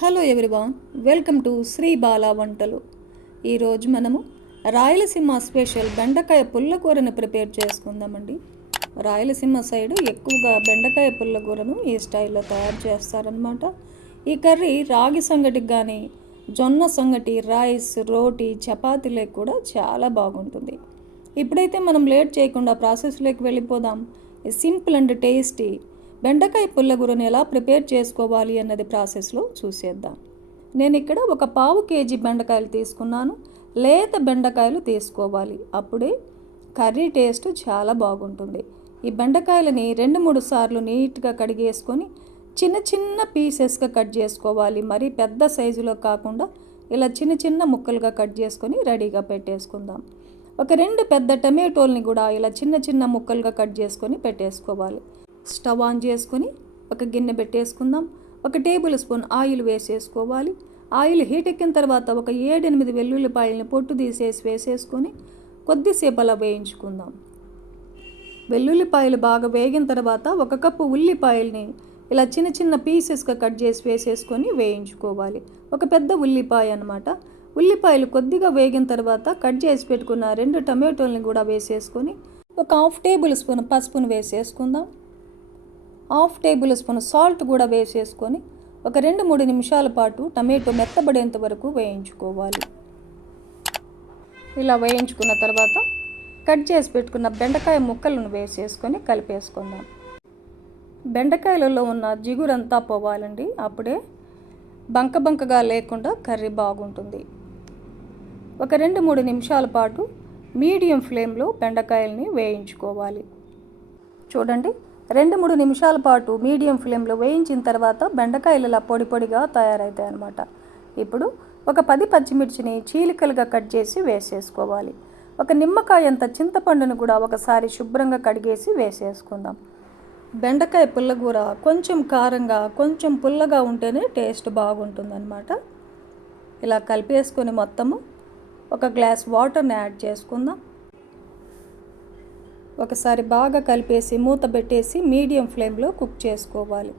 Hello everyone, welcome to Sri Bala Vantalu. ఈరోజు మనము Rayalaseema special బెండకాయ పుల్లకూరను ప్రిపేర్ చేసుకుందామండి. రాయలసీమ సైడు ఎక్కువగా బెండకాయ పుల్లకూరను ఈ స్టైల్లో తయారు చేస్తారనమాట. ఈ కర్రీ రాగి సంగటికి కానీ జొన్న సంగటి, రైస్, రోటీ, చపాతీలకు కూడా చాలా బాగుంటుంది. ఇప్పుడైతే మనం లేట్ చేయకుండా ప్రాసెస్లోకి వెళ్ళిపోదాం. సింపుల్ అండ్ టేస్టీ బెండకాయ పుల్లగూరను ఎలా ప్రిపేర్ చేసుకోవాలి అన్నది ప్రాసెస్లో చూసేద్దాం. నేను ఇక్కడ ఒక పావు కేజీ బెండకాయలు తీసుకున్నాను. లేత బెండకాయలు తీసుకోవాలి, అప్పుడే కర్రీ టేస్ట్ చాలా బాగుంటుంది. ఈ బెండకాయలని 2-3 సార్లు నీట్గా కడిగేసుకొని చిన్న చిన్న పీసెస్గా కట్ చేసుకోవాలి. మరీ పెద్ద సైజులో కాకుండా ఇలా చిన్న చిన్న ముక్కలుగా కట్ చేసుకొని రెడీగా పెట్టేసుకుందాం. ఒక 2 పెద్ద టమాటోల్ని కూడా ఇలా చిన్న చిన్న ముక్కలుగా కట్ చేసుకొని పెట్టేసుకోవాలి. స్టవ్ ఆన్ చేసుకొని ఒక గిన్నె పెట్టేసుకుందాం. 1 టేబుల్ స్పూన్ ఆయిల్ వేసేసుకోవాలి. ఆయిల్ హీట్ ఎక్కిన తర్వాత ఒక 7-8 వెల్లుల్లిపాయలని పొట్టు తీసేసి వేసేసుకొని కొద్దిసేపు అలా వేయించుకుందాం. వెల్లుల్లిపాయలు బాగా వేగిన తర్వాత 1 కప్పు ఉల్లిపాయల్ని ఇలా చిన్న చిన్న పీసెస్గా కట్ చేసి వేసేసుకొని వేయించుకోవాలి. ఒక పెద్ద ఉల్లిపాయ అన్నమాట. ఉల్లిపాయలు కొద్దిగా వేగిన తర్వాత కట్ చేసి పెట్టుకున్న 2 టమాటోల్ని కూడా వేసేసుకొని ఒక 1/2 టేబుల్ స్పూన్ పసుపును వేసేసుకుందాం. 1/2 టేబుల్ స్పూన్ సాల్ట్ కూడా వేసేసుకొని ఒక 2-3 నిమిషాల పాటు టమాటో మెత్తబడేంత వరకు వేయించుకోవాలి. ఇలా వేయించుకున్న తర్వాత కట్ చేసి పెట్టుకున్న బెండకాయ ముక్కలను వేసేసుకొని కలిపేసుకుందాం. బెండకాయలలో ఉన్న జిగురంతా పోవాలండి, అప్పుడే బంకగా లేకుండా కర్రీ బాగుంటుంది. ఒక 2-3 నిమిషాల పాటు మీడియం ఫ్లేమ్లో బెండకాయల్ని వేయించుకోవాలి. చూడండి, 2-3 నిమిషాల పాటు మీడియం ఫ్లేమ్లో వేయించిన తర్వాత బెండకాయలు ఇలా పొడి పొడిగా తయారవుతాయి అన్నమాట. ఇప్పుడు ఒక 10 పచ్చిమిర్చిని చీలికలుగా కట్ చేసి వేసేసుకోవాలి. ఒక నిమ్మకాయ అంత చింతపండును కూడా ఒకసారి శుభ్రంగా కడిగేసి వేసేసుకుందాం. బెండకాయ పుల్లగూర కొంచెం కారంగా కొంచెం పుల్లగా ఉంటేనే టేస్ట్ బాగుంటుందన్నమాట. ఇలా కలిపేసుకొని మొత్తము ఒక గ్లాస్ వాటర్ని యాడ్ చేసుకుందాం. ఒకసారి బాగా కలిపేసి మూత పెట్టేసి మీడియం ఫ్లేమ్లో కుక్ చేసుకోవాలి.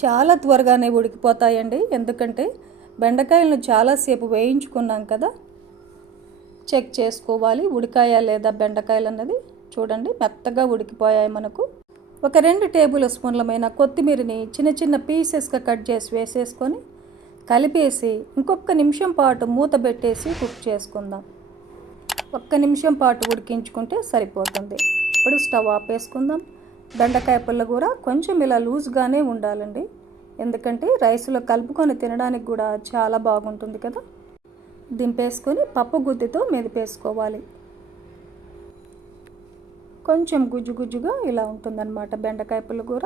చాలా త్వరగానే ఉడికిపోతాయండి, ఎందుకంటే బెండకాయలను చాలాసేపు వేయించుకున్నాం కదా. చెక్ చేసుకోవాలి ఉడికాయా లేదా బెండకాయలు అన్నది. చూడండి, మెత్తగా ఉడికిపోయాయి మనకు. ఒక 2 టేబుల్ స్పూన్లమైన కొత్తిమీరని చిన్న చిన్న పీసెస్గా కట్ చేసి వేసేసుకొని కలిపేసి ఇంకొక నిమిషం పాటు మూత పెట్టేసి కుక్ చేసుకుందాం. 1 నిమిషం పాటు ఉడికించుకుంటే సరిపోతుంది. ఇప్పుడు స్టవ్ ఆపేసుకుందాం. బెండకాయ పుల్లగూర కొంచెం ఇలా లూజ్గానే ఉండాలండి, ఎందుకంటే రైస్లో కలుపుకొని తినడానికి కూడా చాలా బాగుంటుంది కదా. దింపేసుకొని పప్పు గుత్తితో మెదిపేసుకోవాలి. కొంచెం గుజ్జుగా ఇలా ఉంటుందన్నమాట బెండకాయ పుల్లగూర.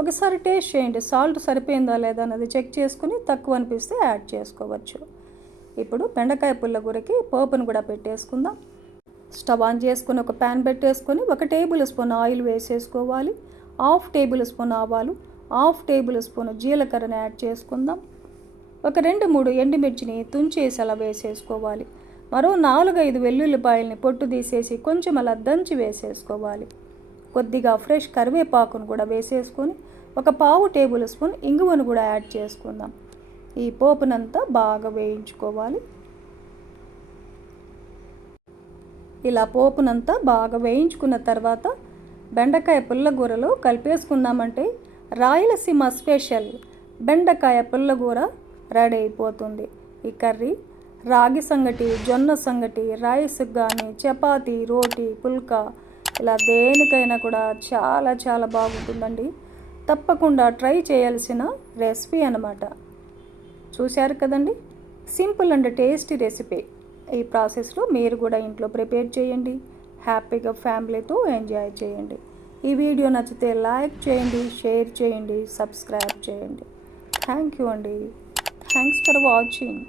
ఒకసారి టేస్ట్ చేయండి, సాల్ట్ సరిపోయిందా లేదా అన్నది చెక్ చేసుకుని తక్కువ అనిపిస్తే యాడ్ చేసుకోవచ్చు. ఇప్పుడు బెండకాయ పుల్లగూరకి పోపును కూడా పెట్టేసుకుందాం. స్టవ్ ఆన్ చేసుకుని ఒక ప్యాన్ పెట్టేసుకొని 1 టేబుల్ స్పూన్ ఆయిల్ వేసేసుకోవాలి. 1/2 టేబుల్ స్పూన్ ఆవాలు, 1/2 టేబుల్ స్పూన్ జీలకర్రని యాడ్ చేసుకుందాం. ఒక 2-3 ఎండుమిర్చిని తుంచేసి అలా వేసేసుకోవాలి. మరో 4-5 వెల్లుల్లిపాయలని పొట్టు తీసేసి కొంచెం అలా దంచి వేసేసుకోవాలి. కొద్దిగా ఫ్రెష్ కరివేపాకును కూడా వేసేసుకొని ఒక 1/2 టేబుల్ స్పూన్ ఇంగువను కూడా యాడ్ చేసుకుందాం. ఈ పోపునంతా బాగా వేయించుకోవాలి. ఇలా పోపునంతా బాగా వేయించుకున్న తర్వాత బెండకాయ పుల్లగూరలో కలిపేసుకున్నామంటే రాయలసీమ స్పెషల్ బెండకాయ పుల్లగూర రెడీ అయిపోతుంది. ఈ కర్రీ రాగి సంగటి, జొన్న సంగటి, రైస్కి కానీ చపాతీ, రోటీ, పుల్కా ఇలా దేనికైనా కూడా చాలా చాలా బాగుంటుందండి. తప్పకుండా ట్రై చేయాల్సిన రెసిపీ అన్నమాట. చూశారు కదండి, సింపుల్ అండ్ టేస్టీ రెసిపీ. ఈ ప్రాసెస్లో మీరు కూడా ఇంట్లో ప్రిపేర్ చేయండి, హ్యాపీగా ఫ్యామిలీతో ఎంజాయ్ చేయండి. ఈ వీడియో నచ్చితే లైక్ చేయండి, షేర్ చేయండి, సబ్స్క్రైబ్ చేయండి. థ్యాంక్ యూ అండి. Thanks for watching.